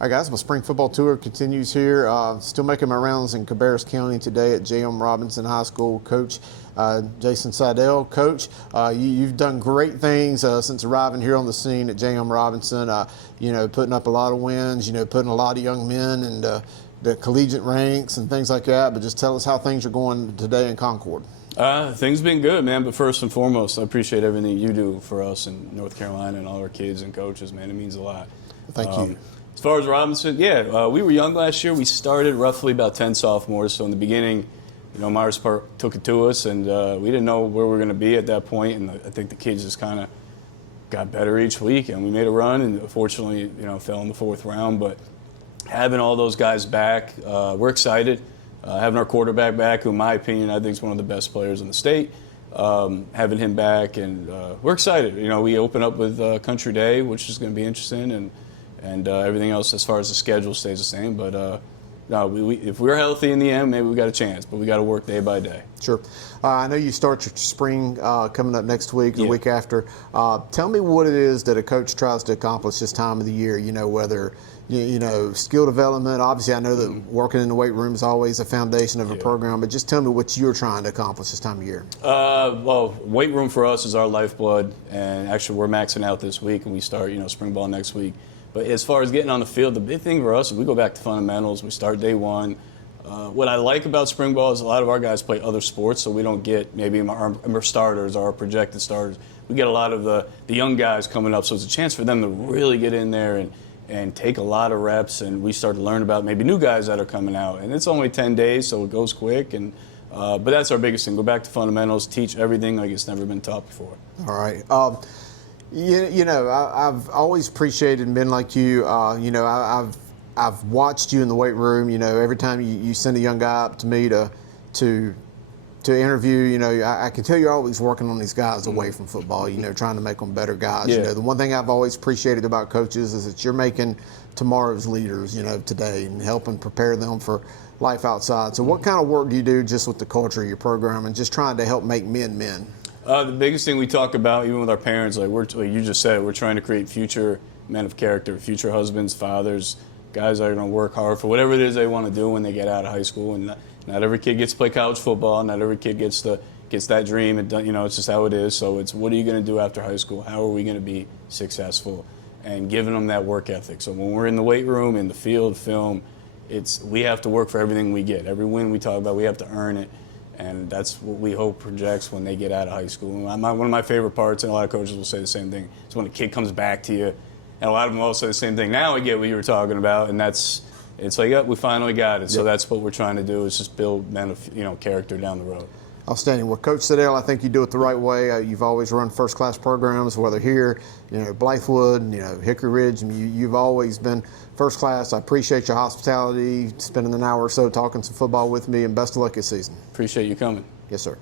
All right, guys, my spring football tour continues here. Still making my rounds in Cabarrus County today at J.M. Robinson High School. Coach Jason Seidel. Coach, you've done great things since arriving here on the scene at J.M. Robinson. Putting up a lot of wins, putting a lot of young men in the collegiate ranks and things like that. But just tell us how things are going today in Concord. Things been good, man, but first and foremost, I appreciate everything you do for us in North Carolina and all our kids and coaches, man. It means a lot. Thank you. As far as Robinson, we were young last year. We started roughly about 10 sophomores, so in the beginning, Myers Park took it to us, and we didn't know where we were going to be at that point, and I think the kids just kind of got better each week, and we made a run, and unfortunately, fell in the fourth round, but having all those guys back, we're excited. Having our quarterback back, who in my opinion I think is one of the best players in the state, having him back, and we're excited. We open up with Country Day, which is going to be interesting, and everything else as far as the schedule stays the same. But if we're healthy in the end, maybe we got a chance, but we got to work day by day. Sure. I know you start your spring coming up next week, the week after. Tell me what it is that a coach tries to accomplish this time of the year, whether skill development. Obviously, I know that working in the weight room is always a foundation of a program, but just tell me what you're trying to accomplish this time of year. Well, weight room for us is our lifeblood, and actually we're maxing out this week, and we start, spring ball next week. But as far as getting on the field, the big thing for us is we go back to fundamentals. We start day one. What I like about spring ball is a lot of our guys play other sports, so we don't get maybe our starters or our projected starters. We get a lot of the young guys coming up, so it's a chance for them to really get in there and take a lot of reps, and we start to learn about maybe new guys that are coming out. And it's only 10 days, so it goes quick. But that's our biggest thing. Go back to fundamentals, teach everything like it's never been taught before. All right. I've always appreciated men like you. I've watched you in the weight room. Every time you send a young guy up to me to interview, I can tell you're always working on these guys away from football, trying to make them better guys. Yeah. The one thing I've always appreciated about coaches is that you're making tomorrow's leaders, today, and helping prepare them for life outside. So what kind of work do you do just with the culture of your program and just trying to help make men men? The biggest thing we talk about, even with our parents, like you just said, we're trying to create future men of character, future husbands, fathers, guys that are going to work hard for whatever it is they want to do when they get out of high school. And not every kid gets to play college football. Not every kid gets that dream. It's just how it is. So it's what are you going to do after high school? How are we going to be successful? And giving them that work ethic. So when we're in the weight room, in the field, film, we have to work for everything we get. Every win we talk about, we have to earn it. And that's what we hope projects when they get out of high school. And one of my favorite parts, and a lot of coaches will say the same thing, is when a kid comes back to you. And a lot of them all say the same thing. Now I get what you were talking about, and it's like, yep, we finally got it. So that's what we're trying to do, is just build men of character down the road. Outstanding. Well, Coach Seidel, I think you do it the right way. You've always run first-class programs, whether here, Blythewood, Hickory Ridge. You've always been first class. I appreciate your hospitality, spending an hour or so talking some football with me, and best of luck this season. Appreciate you coming. Yes, sir.